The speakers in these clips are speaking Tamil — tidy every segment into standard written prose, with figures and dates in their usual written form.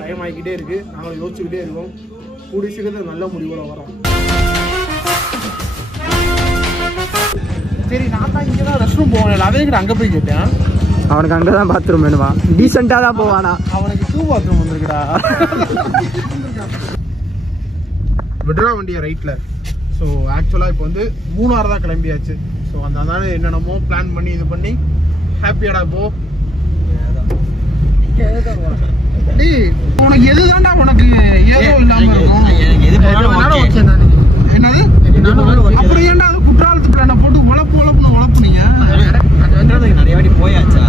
டைம் ஆகிக்கிட்டே இருக்கு. நாங்கள் யோசிச்சுக்கிட்டே இருக்கோம். கூடிய சீக்கிரத்தில் நல்ல முடிவோட வரோம். சரி, நான் தான் இங்கே தான் ரெஸ்ட் ரூம் போவேன். அதே அங்கே போய் கேட்டேன். அவனுக்கு அங்கே தான் பாத்ரூம் வேணுமா? டீசெண்டாக தான் போவானா? அவனுக்கு 2 பாத்ரூம் வந்துருக்குடா. விட்ரா வண்டியை ரைட்டில். ஸோ ஆக்சுவலாக இப்போ வந்து மூணாறு தான் கிளம்பியாச்சு. ஸோ அதனால என்னென்னமோ பிளான் பண்ணி இது பண்ணி ஹாப்பியாடா இப்போ. உனக்கு எதுதான்டா உனக்கு ஏதோ இல்லாம இருக்கும். என்னது அப்புறம் ஏன்டா அது குற்றாலத்து பிளான போட்டு உழப்புனீங்க? நிறைய வாட்டி போயாச்சா?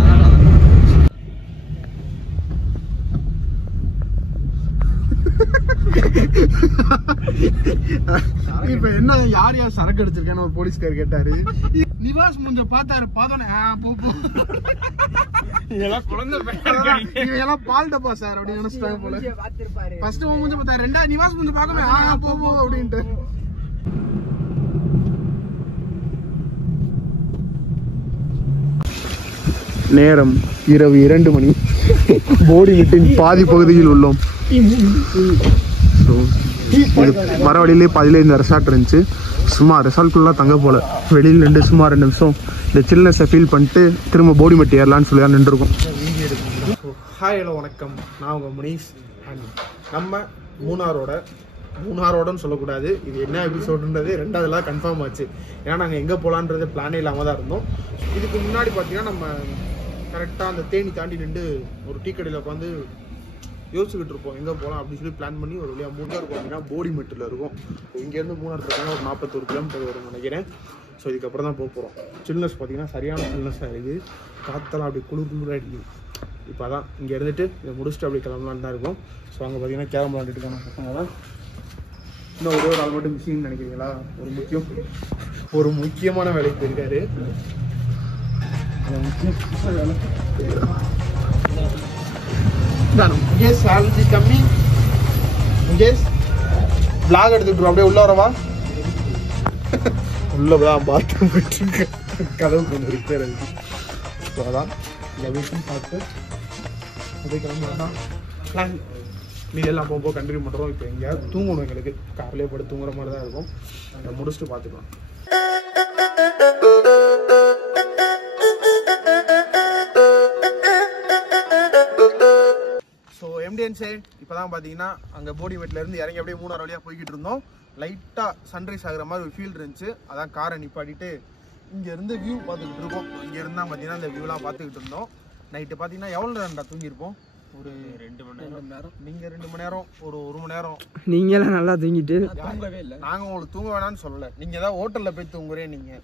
இப்ப என்ன யார் யார் சரக்கு அடிச்சிருக்கேன்னு ஒரு போலீஸ்கார் கேட்டாரு. நிவாஸ் முஞ்ச பார்த்தாரு. பார்த்தோன்னே இதெல்லாம் பால் டப்பா சார் அப்படின்னு நினைச்சிட்டாங்க போல. ஃபர்ஸ்ட் உன் முஞ்ச பார்த்தாரு, ரெண்டா நிவாஸ் முஞ்ச பார்க்கவே போ அப்படின்ட்டு. நேரம் இரவு 2 மணி. போடிமெட்டின் பாதி பகுதியில் உள்ளோம். வர வழியிலே பாதியிலே இந்த ரெசார்ட் இருந்துச்சு. சும்மா ரெசார்ட்குள்ளலாம் தங்க போல, வெளியில் நின்று சும்மா 2 நிமிஷம் இந்த சில்னஸை ஃபீல் பண்ணிட்டு திரும்ப போடிமெட்டி ஏறலான்னு சொல்லி தான் நின்றுருக்கோம். ஹாய், ஹலோ, வணக்கம். நான் உங்கள் முனீஸ். அண்ட் நம்ம மூணாரோடன்னு சொல்லக்கூடாது, இது என்ன எபிசோடுன்றது 2வதுலாம் கன்ஃபார்ம் ஆச்சு. ஏன்னா நாங்கள் எங்கே போகலான்றது பிளானே இல்லாமல் தான் இருந்தோம். இதுக்கு முன்னாடி பார்த்தீங்கன்னா நம்ம கரெக்டாக அந்த தேனி தாண்டி நின்று ஒரு டீ கடையில் உட்காந்து யோசிச்சுக்கிட்டு இருப்போம் எங்கே போகலாம் அப்படின்னு சொல்லி பிளான் பண்ணி ஒரு வழியாக மூணார் இருக்கும். அப்படின்னா போடிமெட்டில் இருக்கும். இங்கேருந்து மூணார் பார்த்தீங்கன்னா ஒரு 41 கிலோமீட்டர் வரும்னு நினைக்கிறேன். ஸோ இதுக்கப்புறம் தான் போக போகிறோம். சில்னஸ் பார்த்தீங்கன்னா சரியான சில்னஸாக இருக்குது. காற்றெல்லாம் அப்படி குளிர் அடிக்குது. இப்போ தான் இங்கே இருந்துட்டு இதை முடிச்சுட்டு அப்படி கிளம்பலான்னு தான் இருக்கும். ஸோ அங்கே பார்த்தீங்கன்னா கேரம் விளாண்டுட்டு இருக்காங்க பசங்க தான். இன்னும் ஒரு ஆள் மட்டும் மிஷின் நினைக்கிறீங்களா? ஒரு முக்கியமான வேலைக்கு போயிருக்காரு. முகேஷ் சேலரி கம்மி. முகேஷ் பிளாக் எடுத்துட்டு அப்படியே உள்ள வரவா? உள்ளதான் பாத்ரூம் போயிட்டு இருக்கு. கதவு கொஞ்சம் ரிப்பேர் ஆகுது. ஸோ அதான் இந்த வீட்டும் பார்த்து அதே கிளம்பலாம் பிளான். மீது எல்லாம் போகும்போது கண்டினியூ பண்ணுறோம். இப்போ எங்கேயாவது தூங்கணும். எங்களுக்கு காலையிலே போட்டு தூங்குற மாதிரி தான் இருக்கும். அதை முடிச்சுட்டு பார்த்துக்கலாம். ஸோ எம்டிஎன் சைட் இப்போ தான் பார்த்தீங்கன்னா அங்கே போடிமெட்டிலேருந்து இறங்கி அப்படியே மூணாறு வழியாக போய்கிட்டு இருந்தோம். லைட்டாக சன்ரைஸ் ஆகிற மாதிரி ஒரு ஃபீல் இருந்துச்சு. அதான் காரை நிப்பாட்டிட்டு இங்கேருந்து வியூ பார்த்துக்கிட்டு இருக்கோம். இங்கேருந்து தான் பார்த்தீங்கன்னா இந்த வியூலாம் பார்த்துக்கிட்டு இருந்தோம். நைட்டு பார்த்தீங்கன்னா எவ்வளோ நேரம்டா தூங்கியிருப்போம்? ஒரு 2 மணி நேரம். நீங்கள் 2 மணி நேரம், ஒரு 1 மணி நேரம். நீங்களாம் நல்லா தூங்கிட்டு தூங்கவே இல்லை. நாங்கள் உங்களுக்கு தூங்க வேணாம்னு சொல்லலை. நீங்கள் ஏதாவது ஹோட்டலில் போய் தூங்குறேன். நீங்கள்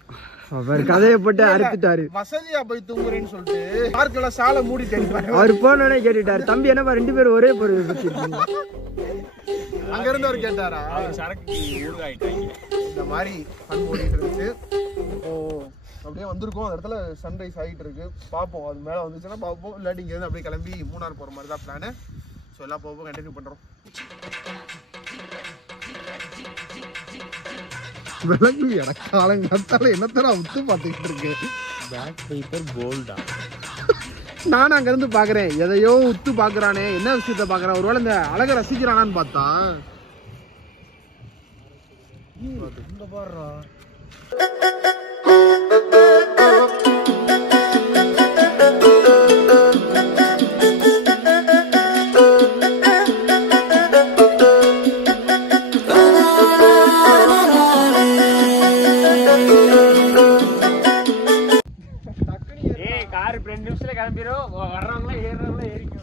அவர் கதையை போட்டு அறுத்துட்டாரு. வசதியாக போய் தூங்குறேன்னு சொல்லிட்டு பார்க்கெல்லாம் சாலை மூடிட்டு அவர் போனோடனே கேட்டுட்டாரு, தம்பி என்னப்பா 2 பேரும் ஒரே பொருள் வச்சிருக்கீங்க? அங்க இருந்து அவர் கேட்டாரா? இந்த மாதிரி ஃபன் ஓடிட்டு இருந்துச்சு. இப்போ அப்படியே வந்திருக்கோம். அந்த இடத்துல சன்ரைஸ் ஆகிட்டு இருக்கு. பார்ப்போம், அது மேலே வந்துச்சுன்னா பார்ப்போம். இல்லாட்டி இங்கேருந்து அப்படியே கிளம்பி மூணார் போகிற மாதிரி தான் பிளானு. ஸோ எல்லாம் போக கண்டினியூ பண்ணுறோம். விலங்கு எனக்கு காலங்காத்தால என்னத்தர உத்து பார்த்துக்கிட்டு இருக்கு. பேக் பேப்பர் போல்டா. நானும் அங்கேருந்து பார்க்குறேன், எதையோ உத்து பார்க்குறானே, என்ன விஷயத்த பார்க்குறான். ஒருவேளை இந்த அழகை ரசிக்கிறானான்னு பார்த்தா இங்க பாடுறா.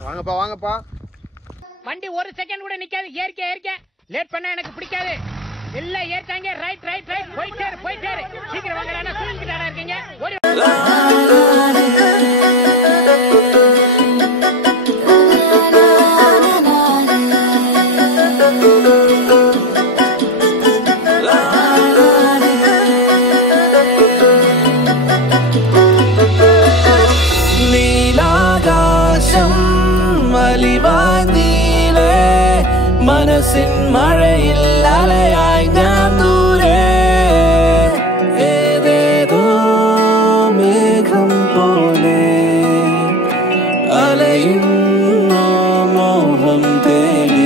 வாங்கப்பா வாங்கப்பா. வண்டி 1 செகண்ட் கூட நிக்காது. ஏறிக்க லேட் பண்ணா எனக்கு பிடிக்காது. இல்ல ஏறிட்டாங்க. ரைட் போயிட்டே சீக்கிரம் வாங்க. தூங்கிட்டாடா இருக்கீங்க. മനസ്സിൻ മഴയിൽ അലയായി ഞാൻ ദൂരെ ഏതേതോ മേഘം പോലെ അലയുന്ന മോഹം தேடி.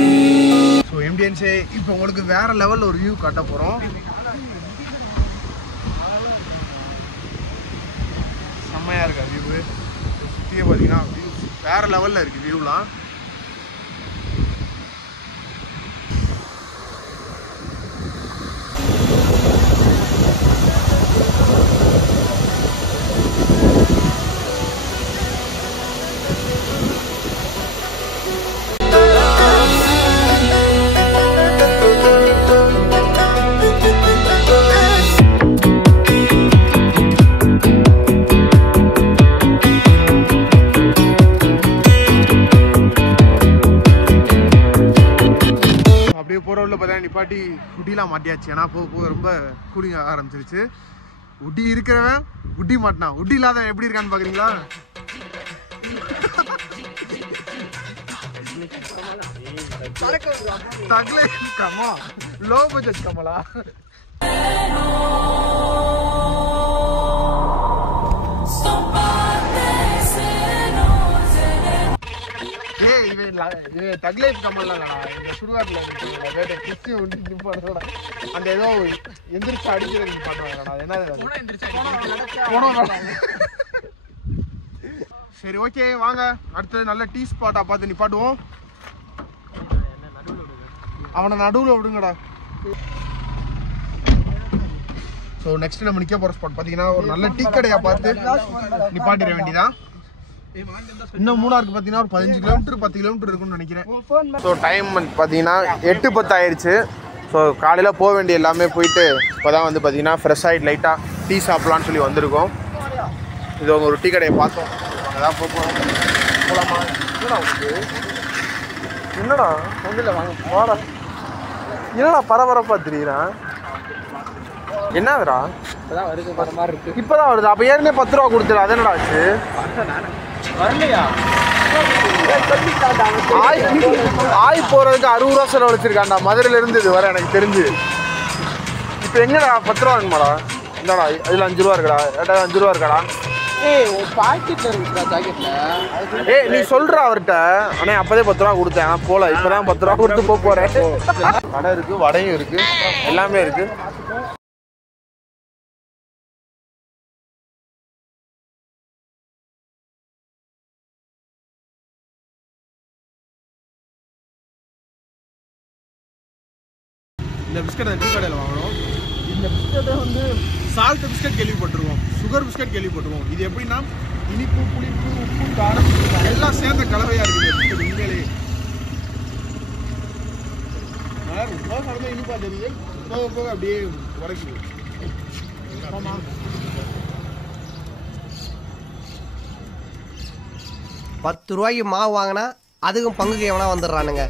ஸோ எம்டிஎன்ஸே இப்போ உங்களுக்கு வேற லெவலில் ஒரு வியூ காட்ட போகிறோம். செம்மையாக இருக்கா வியூவு. சுற்றியே பார்த்தீங்கன்னா வியூ வேற லெவலில் இருக்குது வியூலாம். போகிறவள்ள பார்த்தா நிப்பாட்டி உட்டிலாம் மாட்டியாச்சு. ஏன்னா போக போக ரொம்ப கூலிங் ஆக ஆரம்பிச்சிருச்சு. உட்டி இருக்கிறவன் உட்டி மாட்டினான், உட்டி இல்லாதவன் எப்படி இருக்கான்னு பார்க்குறீங்களா? தகலே Kamala, low budget Kamala. Thug life கமல்லாம் இந்த சுடுகாட்டில் அந்த ஏதோ எந்திரிச்சு அடிக்கிறது பண்ணுவாங்க. என்ன சரி ஓகே வாங்க அடுத்தது நல்ல டீ ஸ்பாட்டா பார்த்து நிப்பாட்டுவோம். அவனை நடுவில் விடுங்கடா. ஸோ நெக்ஸ்ட் நம்ம நிற்க போகிற ஸ்பாட் பார்த்தீங்கன்னா ஒரு நல்ல டீ கடையா பார்த்து நிப்பாட்டிட வேண்டியதான். இன்னும் மூணாருக்கு பார்த்தீங்கன்னா ஒரு 15 கிலோமீட்டர் 10 கிலோமீட்டர் இருக்குன்னு நினைக்கிறேன். ஸோ டைம் பார்த்தீங்கன்னா 8:10 ஆயிடுச்சு. ஸோ காலையில் போக வேண்டிய எல்லாமே போயிட்டு இப்போ தான் வந்து பார்த்தீங்கன்னா ஃப்ரெஷ் ஆகிட்டு லைட்டாக டீ சாப்பிட்லான்னு சொல்லி வந்திருக்கோம். இது ஒரு டீ கடையை பார்த்தோம், அங்கே தான் போகிறோம். போகலாமா? என்னடா உங்களுக்கு என்னடா ஒன்றில் வாங்க வாடா. என்னடா பரபரப்பாக தெரியுறான்? என்னதுடா இப்போதான் வருது போகிற மாதிரி இருக்குது. இப்போ தான் வருது. அப்போ ஏற்கனவே 10 ரூபா கொடுத்துரு. அது என்னடா ஆச்சு? வரலையா? ஆய் போகிறதுக்கு 60 ரூபா செலவழிச்சிருக்காண்டா மதுரையிலேருந்து இது வர எனக்கு தெரிஞ்சு. இப்போ எங்கடா 10 ரூபா இருக்குமாடா? இந்தாடா இதில் 5 ரூபா இருக்குடா. ஏட்டா 5 ரூபா இருக்காடா? நீ சொல்ற அவர்கிட்ட. ஆனா அப்பதே 10 ரூபா கொடுத்தேன் போல. இப்பதான் 10 ரூபா கொடுத்து போறேன். கடை இருக்கு, வடையும் இருக்கு, எல்லாமே இருக்கு. இந்த பிஸ்கட் டீ கடையில் வாங்கணும். இந்த பிஸ்கட்டை வந்து சால்ட் பிஸ்கட் கேள்விப்பட்டிருவோம், சுகர் பிஸ்கட் கேள்விப்பட்டிருவோம். இது எப்படின்னா இனிப்பு புளிப்பு உப்பு காரம் எல்லாம் சேர்ந்த கலவையாக இருக்குது உண்மையிலேயே. ரொம்ப கடந்த இனிப்பாக தெரியுது, போக போக அப்படியே உரைக்குது. ஆமாம் 10 ரூபாய்க்கு மாவு வாங்கினா அதுக்கும் பங்குக்கு எவனா வந்துடுறானுங்க.